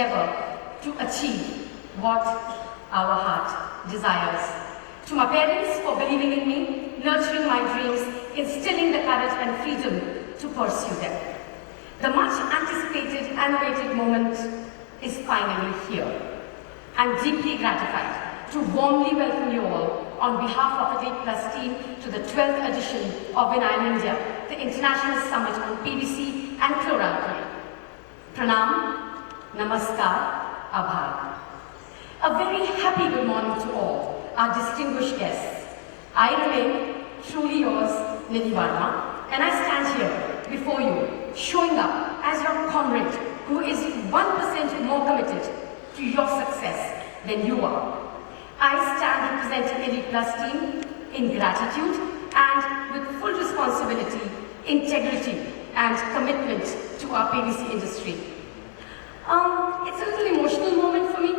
endeavor to achieve what our heart desires. To my parents for believing in me, nurturing my dreams, instilling the courage and freedom to pursue them. The much anticipated and awaited moment is finally here. I'm deeply gratified to warmly welcome you all on behalf of the ElitePlus team to the 12th edition of Vinyl India, the International Summit on PVC and Chlor-Alkali. Pranam, Namaskar, Abhar. A very happy good morning to all our distinguished guests. I remain truly yours, Nidhi Verma, and I stand here before you, showing up as your comrade who is 1% more committed to your success than you are. I stand representing ElitePlus team in gratitude and with full responsibility, integrity and commitment to our PVC industry. It's a little emotional moment for me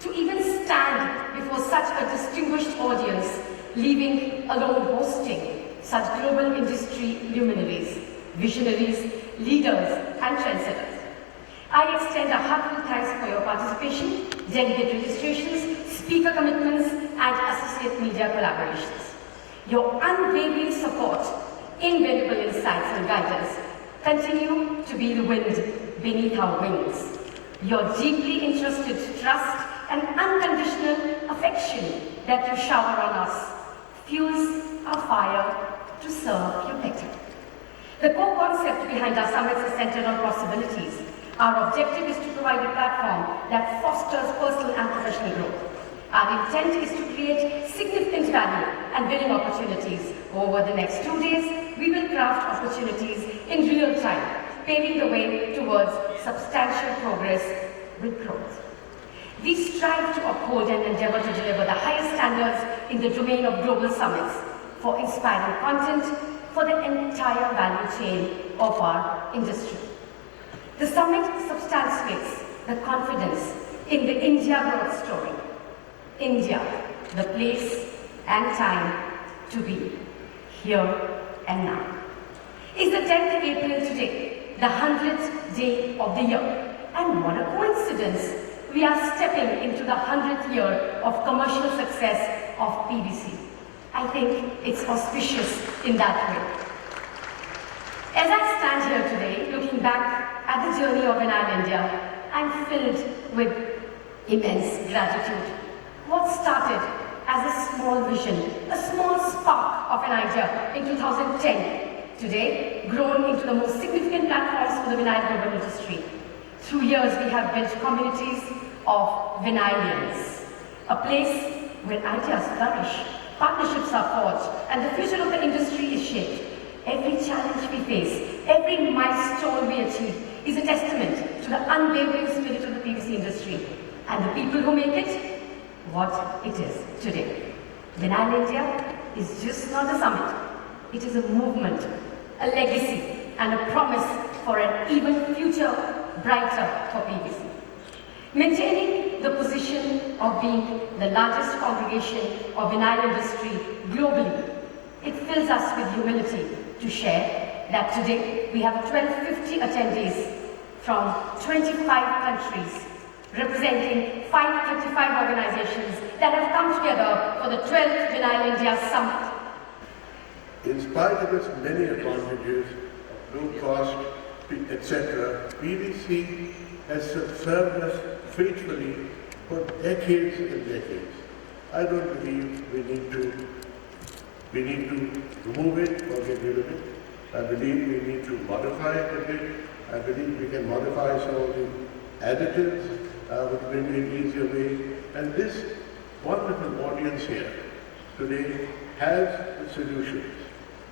to even stand before such a distinguished audience, leaving alone hosting such global industry luminaries, visionaries, leaders and trendsetters. I extend a heartfelt thanks for your participation, delegate registrations, speaker commitments and associate media collaborations. Your unwavering support, invaluable insights and guidance continue to be the wind beneath our wings. Your deeply interested trust and unconditional affection that you shower on us fuels our fire to serve you better. The core concept behind our summits is centered on possibilities. Our objective is to provide a platform that fosters personal and professional growth. Our intent is to create significant value and winning opportunities. Over the next 2 days, we will craft opportunities in real time, paving the way towards substantial progress with growth. We strive to uphold and endeavor to deliver the highest standards in the domain of global summits for inspiring content for the entire value chain of our industry. The summit substantiates the confidence in the India growth story. India, the place and time to be, here and now. It's the 10th of April today, the 100th day of the year. And what a coincidence, we are stepping into the 100th year of commercial success of PVC. I think it's auspicious in that way. As I stand here today, looking back at the journey of Vinyl India, I'm filled with immense gratitude. What started as a small vision, a small spark of an idea in 2010, today grown into the most significant platforms for the vinyl global industry. Through years, we have built communities of vinylians, a place where ideas flourish, partnerships are forged, and the future of the industry is shaped. Every challenge we face, every milestone we achieve is a testament to the unwavering spirit of the PVC industry and the people who make it what it is today. Vinyl India is just not a summit. It is a movement, a legacy, and a promise for an even future brighter for PVC. Maintaining the position of being the largest congregation of vinyl industry globally, it fills us with humility to share that today we have 1,250 attendees from 25 countries, representing 535 organizations that have come together for the 12th Vinyl India Summit. In spite of its many advantages, low cost, etc., PVC has served us faithfully for decades and decades. I don't believe we need to remove it or get rid of it. I believe we need to modify it a bit. I believe we can modify some of the additives which may be an easier way. And this wonderful audience here today has the solutions.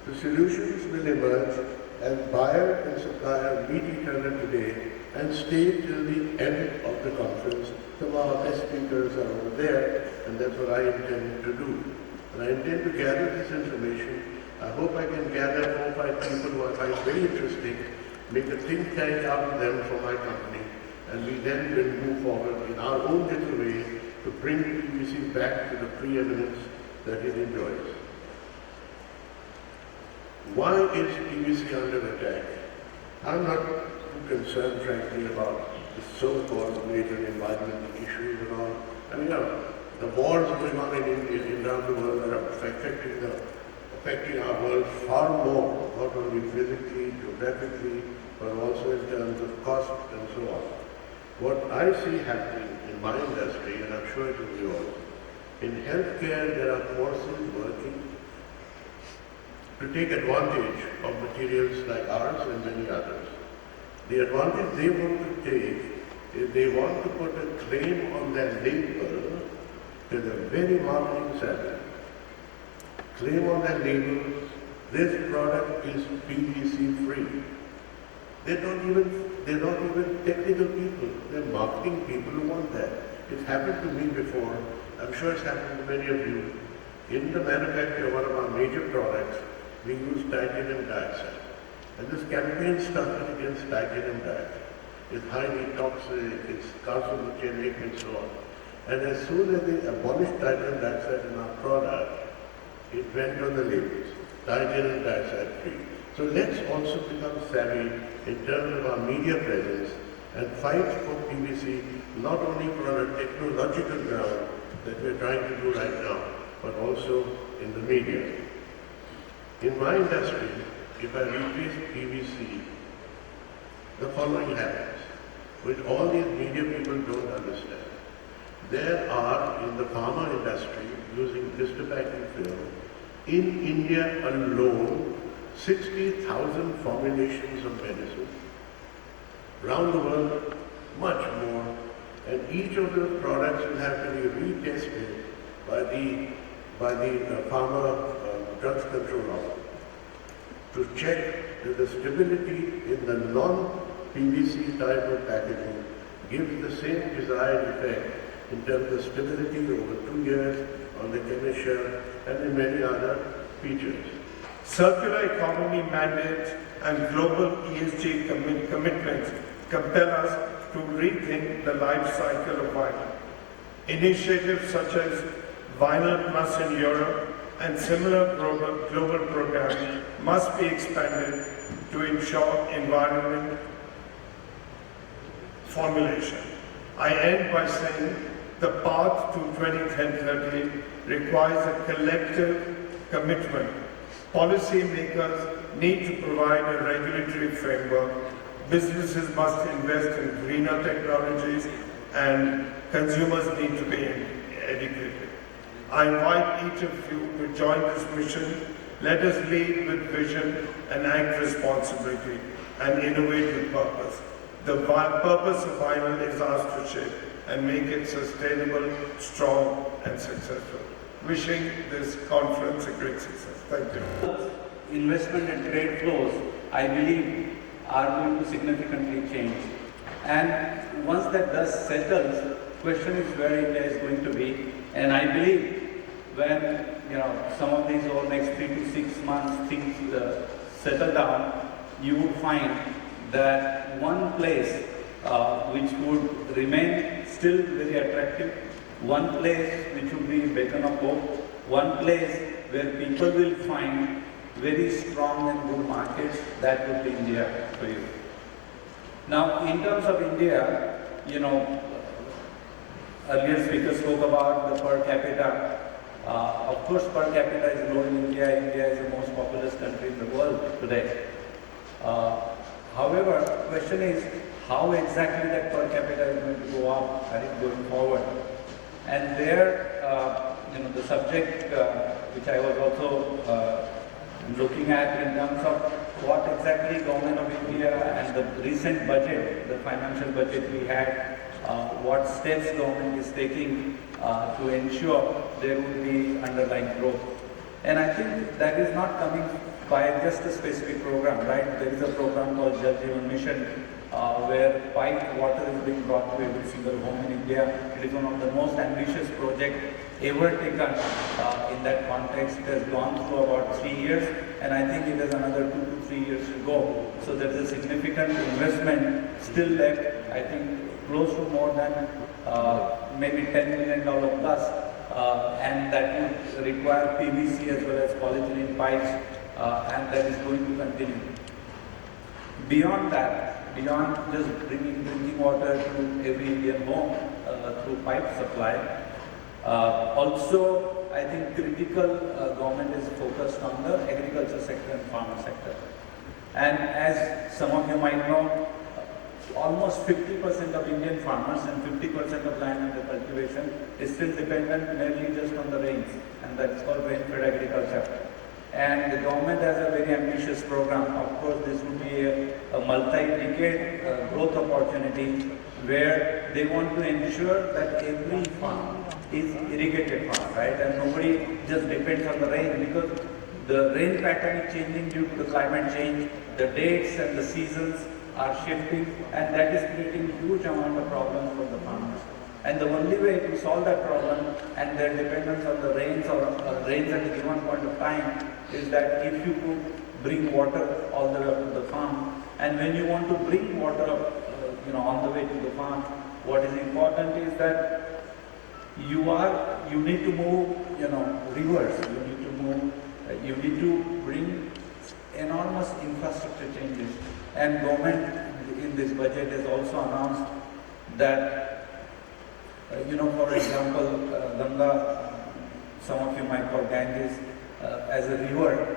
The solutions will emerge as buyer and supplier meet each other today and stay till the end of the conference. Some of our best speakers are over there, and that's what I intend to do. And I intend to gather this information. I hope I can gather 4 or 5 people who I find very interesting, make a think tank out of them for my company, and we then will move forward in our own little way to bring PVC back to the preeminence that it enjoys. Why is PVC under attack? I'm not too concerned, frankly, about the so-called major environmental issues and all. I mean, the wars going on in India and around the world are affecting our world far more, not only physically, geographically, but also in terms of cost and so on. What I see happening in my industry, and I'm sure it is yours, in healthcare there are forces working to take advantage of materials like ours and many others. The advantage they want to take is they want to put a claim on their label to the very marketing savvy. Claim on their label, this product is PVC free. They're not even technical people, they're marketing people who want that. It's happened to me before, I'm sure it's happened to many of you. In the manufacture of one of our major products, we use titanium dioxide. And this campaign started against titanium dioxide. It's highly toxic, it's carcinogenic and so on. And as soon as they abolished titanium dioxide in our product, it went on the labels, titanium dioxide free. So let's also become savvy in terms of our media presence and fight for PVC, not only on a technological ground that we're trying to do right now, but also in the media. In my industry, if I replace PVC, the following happens, which all these media people don't understand. There are, in the pharma industry, using blister packing film, in India alone, 60,000 formulations of medicine. Around the world, much more. And each of those products will have to be retested by the Pharma Drugs Control Office to check that the stability in the non-PVC type of packaging gives the same desired effect in terms of stability over 2 years on the chemistry and in many other features. Circular economy mandates and global ESG commitments compel us to rethink the life cycle of vinyl. Initiatives such as ElitePlus in Europe and similar global programs must be expanded to ensure environment formulation. I end by saying the path to 2030 requires a collective commitment. Policymakers need to provide a regulatory framework. Businesses must invest in greener technologies, and consumers need to be educated. I invite each of you to join this mission. Let us lead with vision and act responsibly and innovate with purpose. The purpose of vinyl is ours to shape and make it sustainable, strong and successful. Wishing this conference a great success. Thank you. Investment and trade flows, I believe, are going to significantly change. And once that dust settles, question is where India is going to be. And I believe when some of these over next 3 to 6 months things settle down, you would find that one place which would remain still very attractive, one place which would be beacon of hope, one place where people will find very strong and good markets, that would be India for you. Now, in terms of India, earlier speakers spoke about the per capita. Of course, per capita is low in India. India is the most populous country in the world today. However, the question is how exactly that per capita is going to go up going forward. And there, the subject which I was also looking at in terms of what exactly government of India and the recent budget, the financial budget we had, what steps government is taking to ensure there will be underlying growth. And I think that is not coming by just a specific program, right? There is a program called Jal Jeevan Mission where piped water is being brought to every single home in India. It is one of the most ambitious projects ever taken in that context. It has gone through about 3 years, and I think it has another 2 to 3 years to go. So there is a significant investment still left. I think close to more than maybe $10 million plus, and that would require PVC as well as polyethylene pipes, and that is going to continue. Beyond that, beyond just bringing drinking water to every Indian home through pipe supply, also I think critical government is focused on the agriculture sector and farmer sector. And as some of you might know, almost 50% of Indian farmers and 50% of land under cultivation is still dependent mainly just on the rains, and that's called rain-fed agriculture. And the government has a very ambitious program. Of course, this would be a multi-decade growth opportunity where they want to ensure that every farm is irrigated farm, right? And nobody just depends on the rain, because the rain pattern is changing due to the climate change, the dates and the seasons are shifting, and that is creating huge amount of problems for the farmers. And the only way to solve that problem and their dependence on the rains or rains at a given point of time is that if you could bring water all the way up to the farm, and when you want to bring water up, on the way to the farm, what is important is that you need to move, rivers. You need to bring enormous infrastructure changes. And government in this budget has also announced that, for example, Ganga, some of you might call Ganges as a river.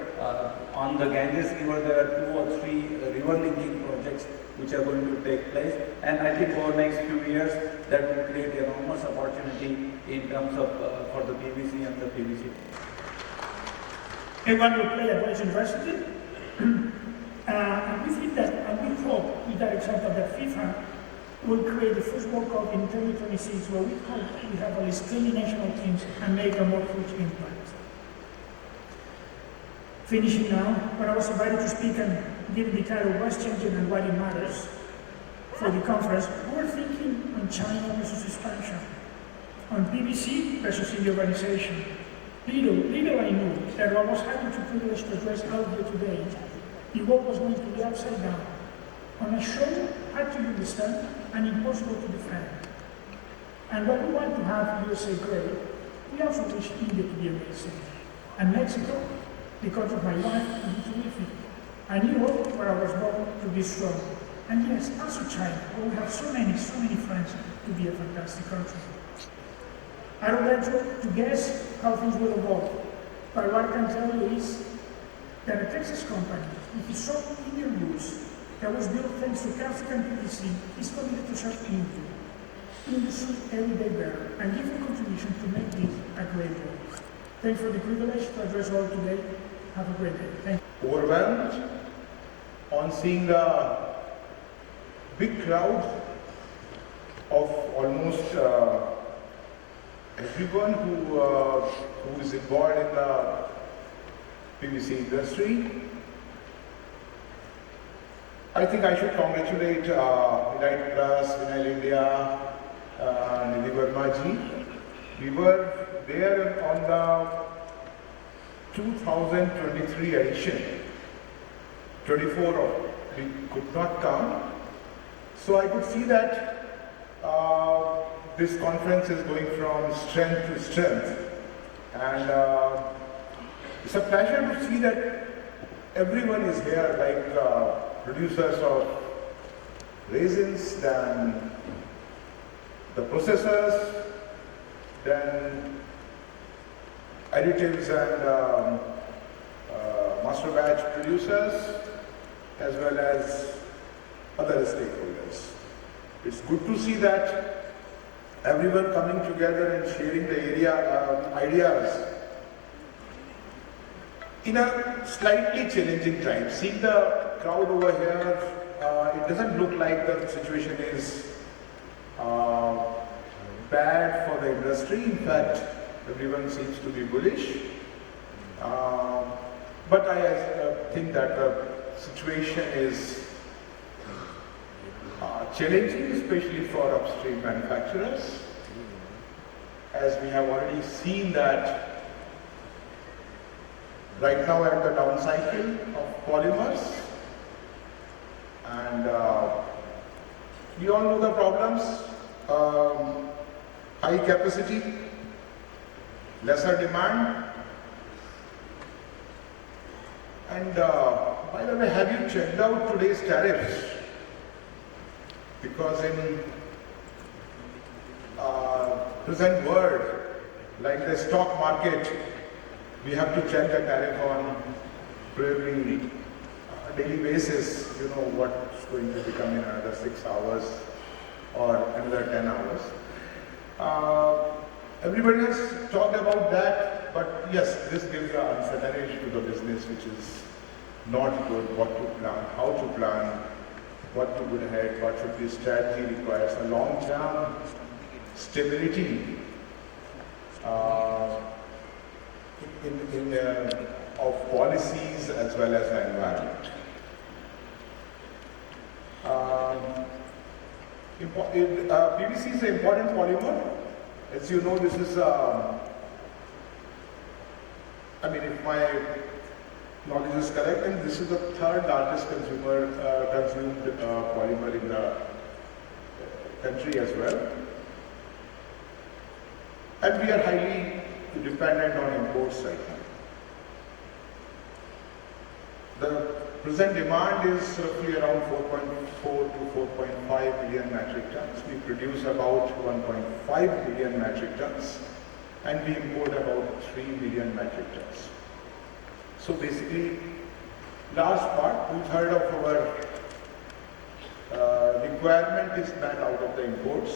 On the Ganges river, there are 2 or 3 river linking projects which are going to take place. And I think over the next few years, that will create enormous opportunity in terms of for the PVC and the PVC. Everyone will play at Wells University. And we think that, and we hope with that example that FIFA will create the first World Cup in 2026 where we hope we have at least 20 national teams and make a more huge impact. Finishing now, when I was invited to speak and give the title What's Changing and Why It Matters for the conference, we were thinking on China versus expansion, on PVC versus urbanization. Little I knew that what was having to privilege to address out here today, the world was going to be upside down, on a show hard to understand and impossible to defend. And when we want to have USA great, we also wish India to be amazing. And Mexico, the country of my life, to be terrific. And Europe, where I was born, to be strong. And yes, also China, where we have so many friends, to be a fantastic country. I don't like to guess how things will evolve, but what I can tell you is that a Texas company, with its strong Indian roots, that was built thanks to calcium and PVC, is committed to serve India, industry every day better, and give a contribution to make this a great world. Thanks for the privilege to address all today. Have a great day. Thank you. Overwhelmed on seeing the big crowd of almost everyone who is involved in the PVC industry. I think I should congratulate ElitePlus, India, Nidhi Verma ji. We were there on the 2023 edition. 24 of we could not come. So I could see that this conference is going from strength to strength. And it's a pleasure to see that everyone is here, like producers of resins, then the processors, then additives and master batch producers, as well as other stakeholders. It's good to see that everyone coming together and sharing the ideas in a slightly challenging time. Seeing the crowd over here, it doesn't look like the situation is bad for the industry. In fact, everyone seems to be bullish. But I think that the situation is challenging, especially for upstream manufacturers, as we have already seen that right now at the down cycle of polymers, and we all know the problems, high capacity, lesser demand, and by the way, have you checked out today's tariffs? because in present world, like the stock market, we have to check the tariff on probably daily basis, you know what's going to become in another 6 hours or another 10 hours. Everybody has talked about that, but yes, this gives the uncertainty to the business, which is not good. What to plan, how to plan, what to go ahead, what should be strategy requires a long-term stability of policies as well as the environment. PVC is an important polymer. As you know, this is, I mean, if my knowledge is correct, and this is the third largest consumed polymer in the country as well. And we are highly dependent on imports right now. The present demand is roughly around 4.4 to 4.5 million metric tons. We produce about 1.5 million metric tons and we import about 3 million metric tons. So basically, large part, 2/3 of our requirement is met out of the imports.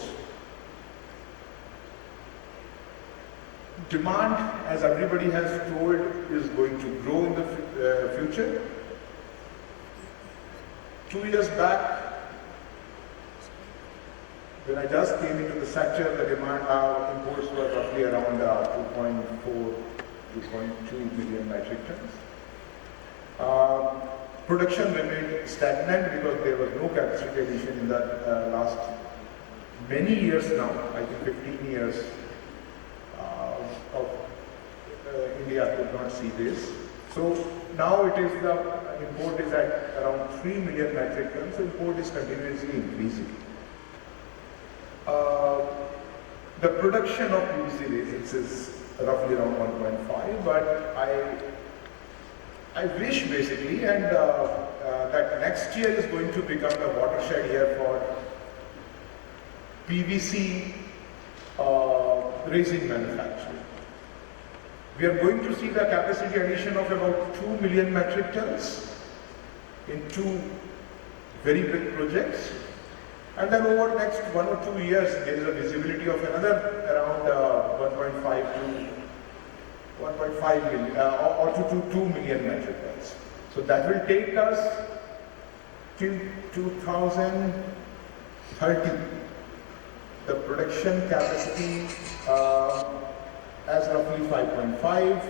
Demand, as everybody has told, is going to grow in the future. 2 years back, when I just came into the sector, the demand imports were roughly around 2.4, 2.2 million metric tons. Production remained stagnant because there was no capacity addition in the last many years now, I think 15 years. India could not see this. So now it is the import is at around 3 million metric tons. So import is continuously increasing. The production of PVC resins is roughly around 1.5, but I wish basically and that next year is going to become the watershed year for PVC resin manufacturing. We are going to see the capacity addition of about 2 million metric tons in 2 very big projects. And then over the next 1 or 2 years, there is a visibility of another around 1.5 million or to 2 million metric tons. So that will take us till 2030. The production capacity as roughly 5.5.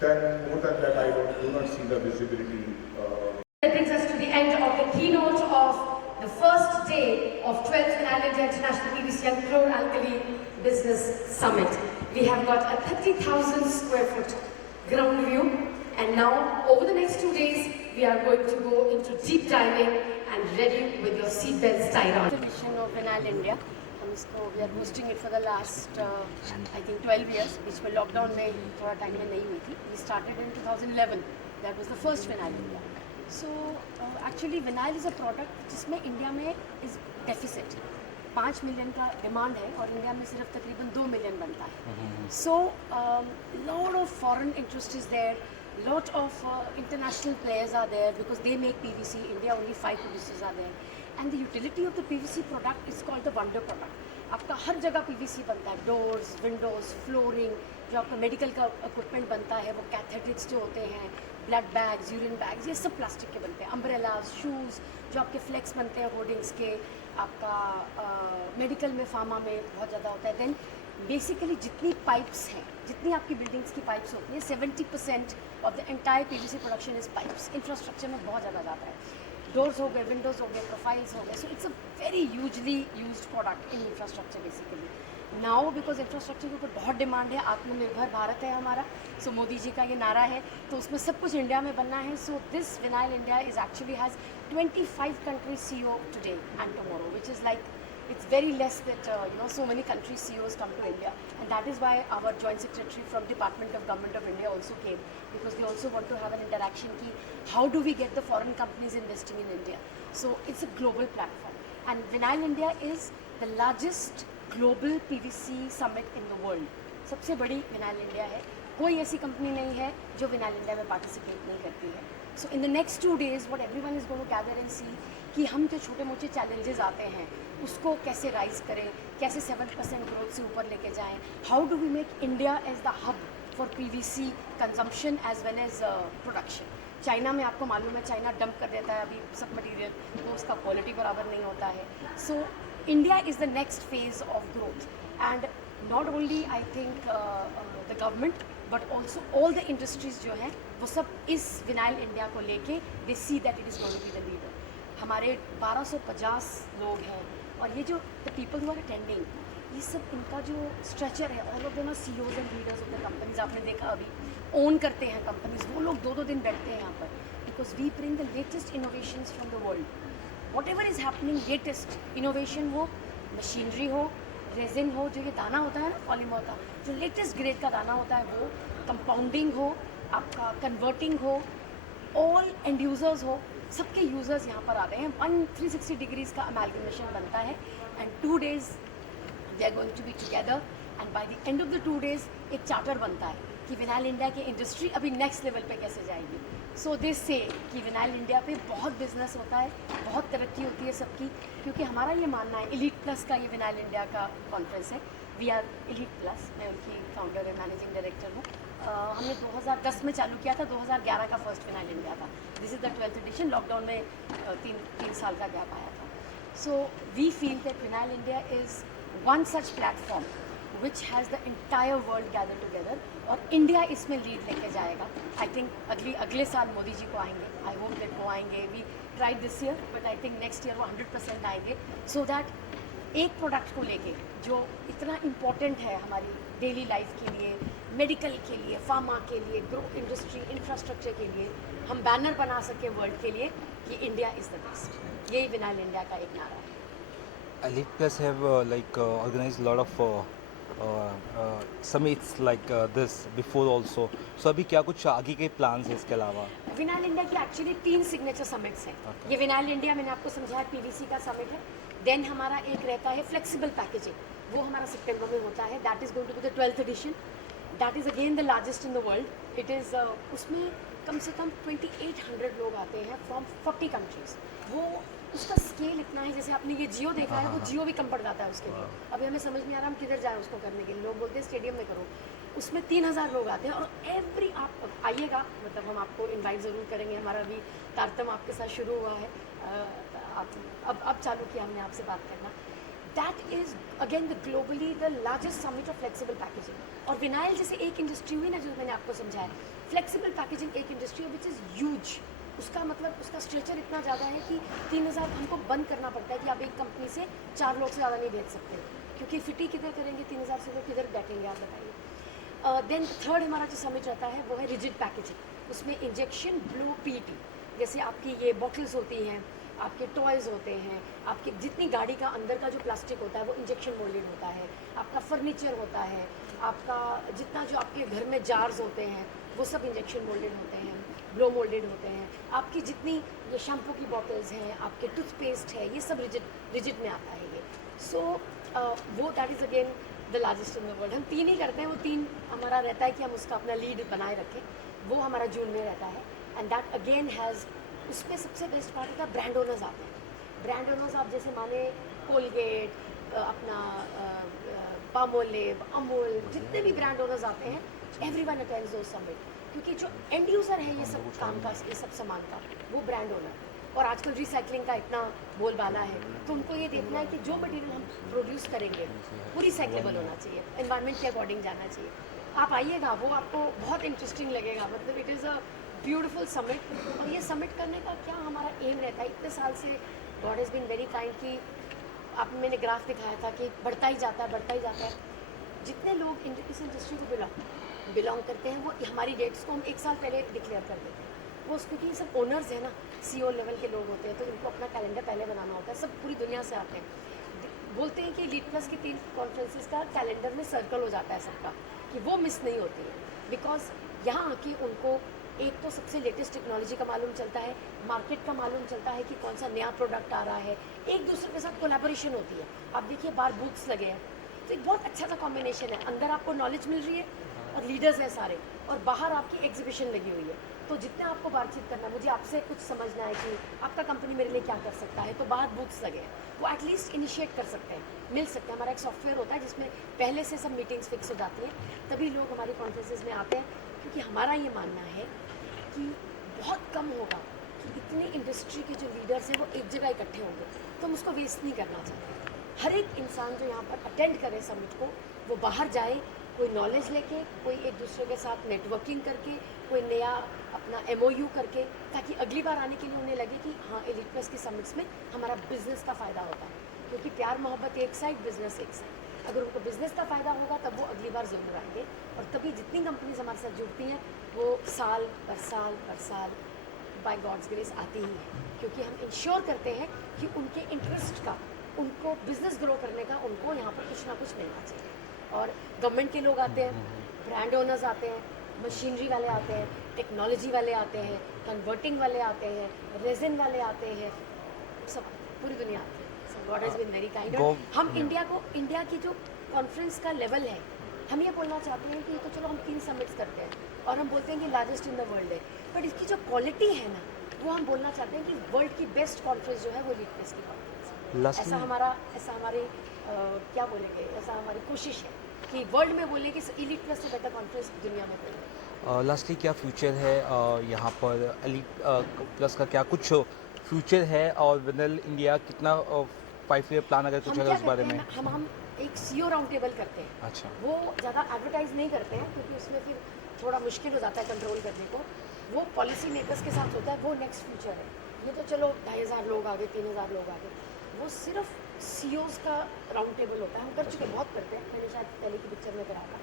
Then more than that, I do not see the visibility. That brings us to the end of the keynote of the first day of 12th India International PVC and Chlor-Alkali Business Summit. We have got a 30,000 square foot ground view, and now over the next 2 days we are going to go into deep diving and ready with your seatbelts tied on. Exhibition of Vinyl India. We are hosting it for the last I think 12 years, which में lockdown में थोड़ा time में नहीं हुई थी. We started in 2011. That was the first Vinyl India. So actually vinyl is a product जिसमें India में is deficit. 5 million का डिमांड है और इंडिया में सिर्फ तकरीबन 2 मिलियन बनता है. So lot of foreign interest is there. Lot of international players are there because they make PVC. India only 5 producers are there. And the utility of the PVC product is called the wonder product. आपका हर जगह PVC बनता है. Doors, windows, flooring, जो आपका medical का equipment बनता है, वो कैथेटिक्स जो होते हैं, ब्लड बैग्स, यूरिन बैग्स, ये सब प्लास्टिक के बनते हैं. अम्ब्रेलाज, शूज़, जो आपके फ्लेक्स बनते हैं होर्डिंग्स के, आपका मेडिकल में, फार्मा में बहुत ज़्यादा होता है. देन बेसिकली जितनी पाइप्स हैं, जितनी आपकी बिल्डिंग्स की पाइप्स होती हैं, 70% of the entire PVC production is pipes. Infrastructure में बहुत ज़्यादा जाता है. डोर्स हो गए, विंडोज़ हो गए, प्रोफाइल्स हो गए. So it's a very hugely used product in infrastructure basically. Now because infrastructure के ऊपर बहुत डिमांड है, आत्मनिर्भर भारत है हमारा. सो मोदी जी का ये नारा है, तो उसमें सब कुछ इंडिया में बनना है. So this vinyl India is actually has 25 countries CEO today and tomorrow, which is like It's very less that so many country CEOs come to India, and that is why our joint secretary from Department of Government of India also came, because they also want to have an interaction. How do we get the foreign companies investing in India? So it's a global platform, and Vinyl India is the largest global PVC summit in the world. सबसे बड़ी Vinyl India है. कोई ऐसी company नहीं है जो Vinyl India में participate नहीं करती है. So in the next 2 days, what everyone is going to gather and see कि हम जो छोटे मोटे challenges आते हैं उसको कैसे राइज करें, कैसे 7% ग्रोथ से ऊपर लेके जाएं. How do we make India as the hub for PVC consumption as well as production. China में आपको मालूम है, चाइना डंप कर देता है अभी सब मटीरियल, तो उसका क्वालिटी बराबर नहीं होता है. So India is the next phase of growth, and not only I think the government but also all the industries जो हैं वो सब इस विनाइल इंडिया को लेके they see that it is going to be the leader. हमारे 1250 लोग हैं, और ये जो the people who are attending, ये सब इनका जो स्ट्रक्चर है, all of them are CEOs and leaders of the companies. आपने देखा अभी ओन करते हैं कंपनीज, वो लोग 2-2 दिन बैठते हैं यहाँ पर, because we bring the latest innovations from the world. Whatever is happening, latest innovation हो, मशीनरी हो, रेजिन हो, जो ये दाना होता है ना पॉलीमर का, जो लेटेस्ट ग्रेड का दाना होता है वो, कंपाउंडिंग हो, आपका कन्वर्टिंग हो, ऑल एंड यूज़र्स हो, सबके यूज़र्स यहाँ पर आ रहे हैं. 360 डिग्रीज का अमेलगमेशन बनता है, and 2 days they are going to be together, and by the end of the 2 days एक चार्टर बनता है कि विनाइल इंडिया की इंडस्ट्री अभी नेक्स्ट लेवल पे कैसे जाएगी. सो दिस से कि विनाइल इंडिया पे बहुत बिजनेस होता है, बहुत तरक्की होती है सबकी, क्योंकि हमारा ये मानना है. ElitePlus का ये विनाइल इंडिया का कॉन्फ्रेंस है. वी आर ElitePlus, मैं उनकी फाउंडर और मैनेजिंग डायरेक्टर हूँ. हमने 2010 में चालू किया था, 2011 का फर्स्ट विनाइल इंडिया था. This is the 12th edition. Lockdown में 3 साल का गैप आया था. So we feel that vinyl India is one such platform which has the entire world gather together, और इंडिया इसमें लीड लेके जाएगा. आई थिंक अगले साल मोदी जी को आएंगे. आई होप दैट वो आएंगे. We tried this year, but I think next year वो 100% आएंगे, सो दैट एक प्रोडक्ट को लेके जो इतना इम्पोर्टेंट है हमारी डेली लाइफ के लिए, मेडिकल के लिए, फार्मा के लिए, ग्रो इंडस्ट्री, इंफ्रास्ट्रक्चर के लिए, हम बैनर बना सकें वर्ल्ड के लिए कि इंडिया इज़ द बेस्ट. यही विनाइल इंडिया का एक नारा है. ElitePlus have organized a lot of summits like this before also. So अभी क्या कुछ आगे के plans है इसके अलावा? विनाइल इंडिया की एक्चुअली 3 सिग्नेचर समिट्स हैं. ये विनाइल इंडिया मैंने आपको समझाया PVC का समिट है. देन हमारा एक रहता है फ्लेक्सिबल पैकेजिंग, वो हमारा सितंबर में होता है. That is going to be the 12th edition. That is again the largest in the world. It is उसमें कम से कम 2800 लोग आते हैं फ्रॉम 40 कंट्रीज़. वो उसका स्केल इतना है, जैसे आपने ये जियो देखा है, वो जियो भी कम पड़ जाता है उसके लिए. अभी हमें समझ नहीं आ रहा हम किधर जाएं उसको करने के लिए. लोग बोलते हैं स्टेडियम में करो. उसमें 3000 लोग आते हैं, और एवरी आप आइएगा, मतलब हम आपको इनवाइट ज़रूर करेंगे. हमारा भी तारतम आपके साथ शुरू हुआ है, अब चालू किया हमने आपसे बात करना. That is again the globally the largest summit of flexible packaging. और विनाइल जैसे एक इंडस्ट्री हुई ना, जो मैंने आपको समझाया, फ्लेक्सिबल पैकेजिंग एक इंडस्ट्री विच इज़ ह्यूज. उसका मतलब उसका स्ट्रक्चर इतना ज़्यादा है कि 3000 हमको बंद करना पड़ता है कि आप एक कंपनी से 4 लोग से ज़्यादा नहीं भेज सकते, क्योंकि फिटी किधर करेंगे 3000 से, लोग किधर बैठेंगे, आप बताइए. देन थर्ड हमारा जो समिट रहता है वो है रिजिड पैकेजिंग. उसमें इंजेक्शन, ब्लो, PET, जैसे आपकी ये बॉटल्स होती हैं, आपके टॉयज़ होते हैं, आपके जितनी गाड़ी का अंदर का जो प्लास्टिक होता है वो इंजेक्शन मोल्डेड होता है, आपका फर्नीचर होता है, आपका जितना जो आपके घर में जार्स होते हैं वो सब इंजेक्शन मोल्डेड होते हैं, ब्लो मोल्डेड होते हैं. आपकी जितनी ये शैम्पू की बॉटल्स हैं, आपके टूथपेस्ट है, ये सब रिजिड में आता है ये. सो वो that is again the largest in the world. हम 3 ही करते हैं, वो 3 हमारा रहता है कि हम उसका अपना लीड बनाए रखें. वो हमारा जून में रहता है, एंड दैट अगेन हैज़, उसमें सबसे बेस्ट पार्ट होता है ब्रांड ओनर्स आते हैं. ब्रांड ओनर्स आप जैसे माने कोलगेट, अपना पामोलिव, अमूल, जितने भी ब्रांड ओनर्स आते हैं, एवरीवन अटेंड्स दोस समिट, क्योंकि जो एंड यूज़र है ये सब काम का, ये सब सामान का, वो ब्रांड ओनर. और आजकल रिसाइकलिंग का इतना बोलबाला है, तो उनको ये देखना है कि जो मटेरियल हम प्रोड्यूस करेंगे वो रिसाइक्लेबल होना चाहिए, एनवायरनमेंट के अकॉर्डिंग जाना चाहिए. आप आइएगा, वो आपको बहुत इंटरेस्टिंग लगेगा. मतलब it is a beautiful summit. और ये समिट करने का क्या हमारा एम रहता है, इतने साल से God has been very kind कि आप, मैंने ग्राफ दिखाया था कि बढ़ता ही जाता है. जितने लोग इस इंडस्ट्री को बिलोंग करते हैं, वो हमारी डेट्स को हम 1 साल पहले डिक्लेयर कर देते हैं. वो क्योंकि ये सब ओनर्स हैं ना, CEO लेवल के लोग होते हैं, तो इनको अपना कैलेंडर पहले बनाना होता है. सब पूरी दुनिया से आते हैं. बोलते हैं कि ElitePlus की 3 कॉन्फ्रेंसेस का कैलेंडर में सर्कल हो जाता है सबका, कि वो मिस नहीं होती है, बिकॉज यहाँ आके उनको एक तो सबसे लेटेस्ट टेक्नोलॉजी का मालूम चलता है, मार्केट का मालूम चलता है कि कौन सा नया प्रोडक्ट आ रहा है, एक दूसरे के साथ कोलैबोरेशन होती है। आप देखिए बाहर बूथ्स लगे हैं, तो एक बहुत अच्छा सा कॉम्बिनेशन है, अंदर आपको नॉलेज मिल रही है और लीडर्स हैं सारे, और बाहर आपकी एग्जीबिशन लगी हुई है। तो जितना आपको बातचीत करना है, मुझे आपसे कुछ समझना है कि आपका कंपनी मेरे लिए क्या कर सकता है, तो बाहर बूथ्स लगे हैं, वो एटलीस्ट इनिशिएट कर सकते हैं, मिल सकते हैं। हमारा एक सॉफ्टवेयर होता है जिसमें पहले से सब मीटिंग्स फिक्स हो जाती हैं, तभी लोग हमारी कॉन्फ्रेंसेज में आते हैं, क्योंकि हमारा ये मानना है कि बहुत कम होगा कि इतनी इंडस्ट्री के जो लीडर्स हैं वो एक जगह इकट्ठे होंगे, तो हम उसको वेस्ट नहीं करना चाहते। हर एक इंसान जो यहाँ पर अटेंड करे समिट को, वो बाहर जाए कोई नॉलेज लेके, कोई एक दूसरे के साथ नेटवर्किंग करके, कोई नया अपना MOU करके, ताकि अगली बार आने के लिए उन्हें लगे कि हाँ ElitePlus की समिट्स में हमारा बिजनेस का फ़ायदा होता है, क्योंकि प्यार मोहब्बत एक साइड, बिजनेस एक साइड। अगर उनको बिजनेस का फ़ायदा होगा तब वो अगली बार ज़रूर आएंगे, और तभी जितनी कंपनीज हमारे साथ जुड़ती हैं वो साल पर साल बाय गॉड्स ग्रेस आती ही है, क्योंकि हम इंश्योर करते हैं कि उनके इंटरेस्ट का, उनको बिजनेस ग्रो करने का, उनको यहाँ पर कुछ ना कुछ मिलना चाहिए। और गवर्नमेंट के लोग आते हैं, ब्रांड ओनर्स आते हैं, मशीनरी वाले आते हैं, टेक्नोलॉजी वाले आते हैं, कन्वर्टिंग वाले आते हैं, रेजिन वाले आते हैं, सब पूरी दुनिया आती है। So God has been very kind. हम इंडिया की जो कॉन्फ्रेंस का लेवल है, हम ये बोलना चाहते हैं कि तो चलो हम 3 समिट्स करते हैं और हम बोलते हैं कि लार्जेस्ट इन द वर्ल्ड है, बट इसकी जो क्वालिटी है ना, वो हम बोलना चाहते हैं कि वर्ल्ड की बेस्ट कॉन्फ्रेंस जो है वो ElitePlus की कॉन्फ्रेंस। ऐसा हमारी क्या बोलेंगे, ऐसा हमारी कोशिश है कि वर्ल्ड में बोले कि ElitePlus से बेटर कॉन्फ्रेंस दुनिया में कोई। लास्टली क्या फ्यूचर है यहाँ पर ElitePlus का, क्या कुछ फ्यूचर है, और विनल इंडिया कितना 5 ईयर प्लान अगर कुछ है उस बारे में? हम एक CEO राउंड टेबल करते हैं। अच्छा। वो ज़्यादा एडवर्टाइज नहीं करते हैं, क्योंकि उसमें फिर थोड़ा मुश्किल हो जाता है कंट्रोल करने को। वो पॉलिसी मेकर्स के साथ होता है, वो नेक्स्ट फ्यूचर है। ये तो चलो 2500 लोग आ गए, 3000 लोग आ गए, वो सिर्फ CEOs का राउंड टेबल होता है। हम कर चुके, बहुत करते हैं, मैंने शायद पहले की पिक्चर में करा था।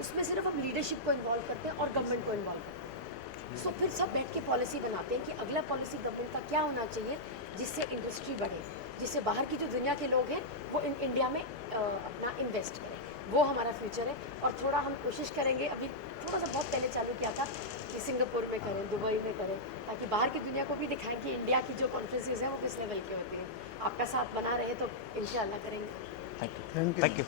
उसमें सिर्फ हम लीडरशिप को इन्वॉल्व करते हैं और गवर्नमेंट को इन्वॉल्व करते हैं। सो फिर सब बैठ के पॉलिसी बनाते हैं कि अगला पॉलिसी गवर्नमेंट का क्या होना चाहिए, जिससे इंडस्ट्री बढ़े, जिससे बाहर की जो दुनिया के लोग हैं वो इंडिया में अपना इन्वेस्ट करें। वो हमारा फ्यूचर है। और थोड़ा हम कोशिश करेंगे, अभी थोड़ा सा बहुत पहले चालू किया था कि सिंगापुर में करें, दुबई में करें, ताकि बाहर की दुनिया को भी दिखाएं कि इंडिया की जो कॉन्फ्रेंसेज हैं वो किस लेवल की होती हैं। आपका साथ बना रहे तो इंशाल्लाह करेंगे। Thank you.